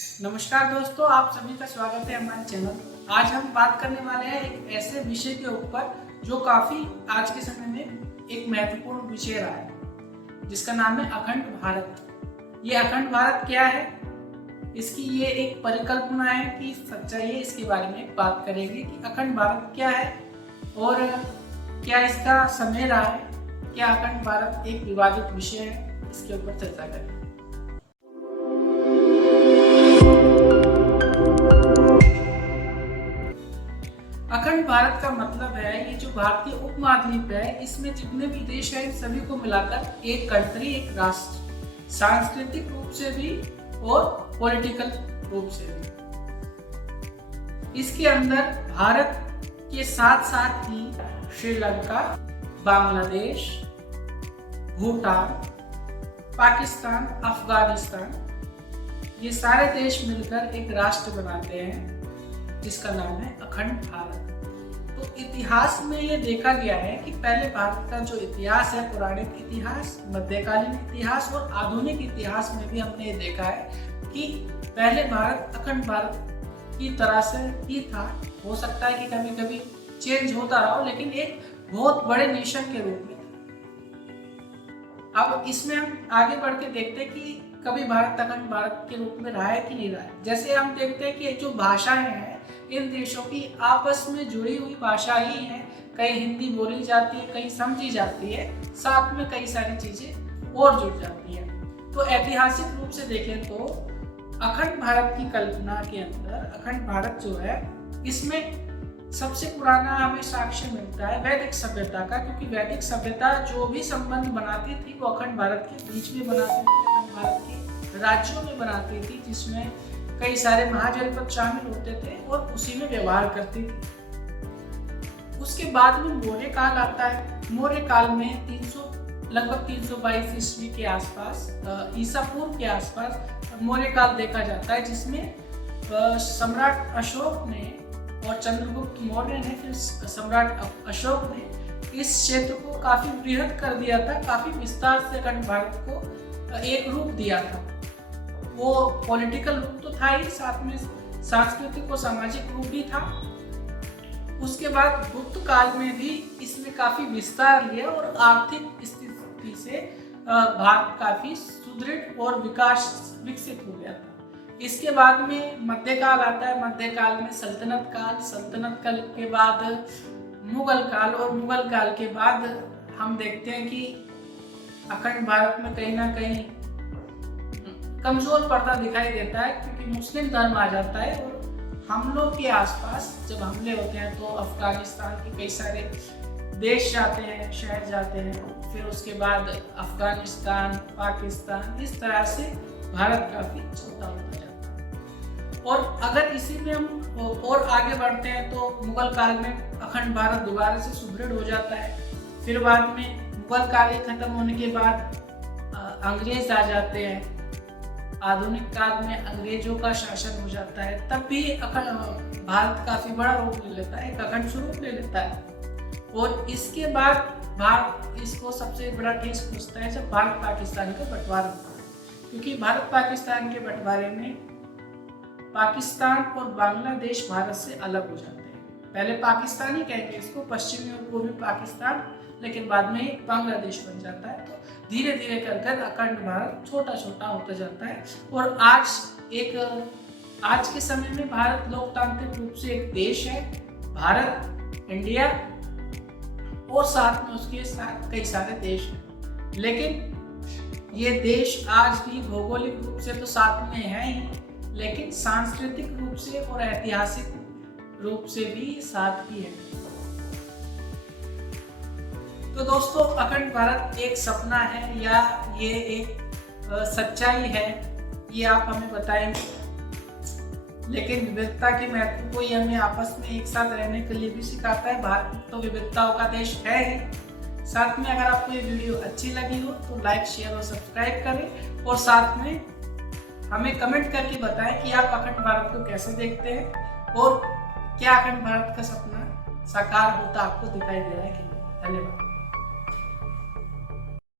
नमस्कार दोस्तों, आप सभी का स्वागत है हमारे चैनल। आज हम बात करने वाले हैं एक ऐसे विषय के ऊपर जो काफी आज के समय में एक महत्वपूर्ण विषय रहा है, जिसका नाम है अखंड भारत। ये अखंड भारत क्या है, इसकी ये एक परिकल्पना है कि सच्चाई है। इसके बारे में बात करेंगे कि अखंड भारत क्या है और क्या इसका समय रहा है, क्या अखंड भारत एक विवादित विषय है, इसके ऊपर चर्चा करेंगे। अखंड भारत का मतलब है ये जो भारतीय उपमहाद्वीप है, इसमें जितने भी देश हैं सभी को मिलाकर एक कंट्री, एक राष्ट्र, सांस्कृतिक रूप से भी और पॉलिटिकल रूप से भी। इसके अंदर भारत के साथ साथ ही श्रीलंका, बांग्लादेश, भूटान, पाकिस्तान, अफगानिस्तान, ये सारे देश मिलकर एक राष्ट्र बनाते हैं जिसका नाम है अखंड भारत। तो इतिहास में ये देखा गया है कि पहले भारत का जो इतिहास है, पौराणिक इतिहास, मध्यकालीन इतिहास और आधुनिक इतिहास में भी हमने ये देखा है कि पहले भारत अखंड भारत की तरह से ही था। हो सकता है कि कभी कभी चेंज होता रहा हो, लेकिन एक बहुत बड़े नेशन के रूप में। अब इसमें हम आगे बढ़ के देखते हैं कि कभी भारत अखंड भारत के रूप में रहा है कि नहीं रहा है। जैसे हम देखते हैं कि जो भाषाएं हैं इन देशों की आपस में जुड़ी हुई भाषा ही है। कहीं हिंदी बोली जाती है, कहीं समझी जाती है, साथ में कई सारी चीजें और जुड़ जाती है। तो ऐतिहासिक रूप से देखें तो अखंड भारत की कल्पना के अंदर अखंड भारत जो है, इसमें सबसे पुराना हमें साक्ष्य मिलता है वैदिक सभ्यता का, क्योंकि वैदिक सभ्यता जो भी संबंध बनाती थी वो अखंड भारत के बीच में बनाती थी, अखंड भारत के राज्यों में बनाती थी, जिसमें कई सारे महाजनपद शामिल होते थे और उसी में व्यवहार करती थी। उसके बाद में मौर्य काल आता है। मौर्य काल में लगभग 322 ईस्वी के आसपास, ईसा पूर्व के आसपास मौर्य काल देखा जाता है, जिसमें सम्राट अशोक ने और चंद्रगुप्त मौर्य ने, फिर सम्राट अशोक ने इस क्षेत्र को काफी बृहद कर दिया था, काफी विस्तार से अखंड भारत को एक रूप दिया था। वो पॉलिटिकल रूप तो था ही, साथ में सांस्कृतिक और सामाजिक रूप भी था। उसके बाद गुप्त काल में भी इसने काफी विस्तार लिया और आर्थिक स्थिति से भारत काफी सुदृढ़ और विकसित हो गया था। इसके बाद में मध्यकाल आता है। मध्यकाल में सल्तनत काल के बाद मुगल काल, और मुगल काल के बाद हम देखते हैं कि अखंड भारत में कहीं ना कहीं कमजोर पड़ता दिखाई देता है, क्योंकि मुस्लिम धर्म आ जाता है और हमलों के आसपास जब हमले होते हैं तो अफगानिस्तान के कई सारे देश जाते हैं, शहर जाते हैं, फिर उसके बाद अफगानिस्तान, पाकिस्तान, इस तरह से भारत काफी छोटा होता जाता है। और अगर इसी में हम और आगे बढ़ते हैं तो मुगल काल में अखंड भारत दोबारा से सुदृढ़ हो जाता है। फिर बाद में मुगल काल खत्म होने के बाद अंग्रेज आ जाते हैं। आधुनिक काल में अंग्रेजों का शासन हो जाता है, तब भी भारत काफी बड़ा रूप ले लेता है, एक अखंड स्वरूप ले लेता है। और इसके बाद भारत इसको सबसे बड़ा ठेस पहुंचता है जब भारत पाकिस्तान का बंटवारा होता है, क्योंकि भारत पाकिस्तान के बंटवारे में पाकिस्तान और बांग्लादेश भारत से अलग हो जाते हैं। पहले पाकिस्तान ही कहेंगे इसको, पश्चिमी और पूर्वी पाकिस्तान, लेकिन बाद में एक बांग्लादेश बन जाता है। तो धीरे धीरे कर अखंड भारत छोटा छोटा होता जाता है। और आज के समय में भारत लोकतांत्रिक रूप से एक देश है, भारत, इंडिया, और साथ में उसके साथ कई सारे देश हैं। लेकिन ये देश आज भी भौगोलिक रूप से तो साथ में है ही, लेकिन सांस्कृतिक रूप से और ऐतिहासिक रूप से भी साथ ही है। तो दोस्तों, अखंड भारत एक सपना है या ये एक सच्चाई है, ये आप हमें बताएंगे। लेकिन विविधता के महत्व को ये हमें आपस में एक साथ रहने के लिए भी सिखाता है। भारत तो विविधताओं का देश है ही। साथ में अगर आपको ये वीडियो अच्छी लगी हो तो लाइक, शेयर और सब्सक्राइब करें, और साथ में हमें कमेंट करके बताएं कि आप अखंड भारत को कैसे देखते हैं और क्या अखंड भारत का सपना साकार होता आपको दिखाई दे रहा है कि नहीं। धन्यवाद।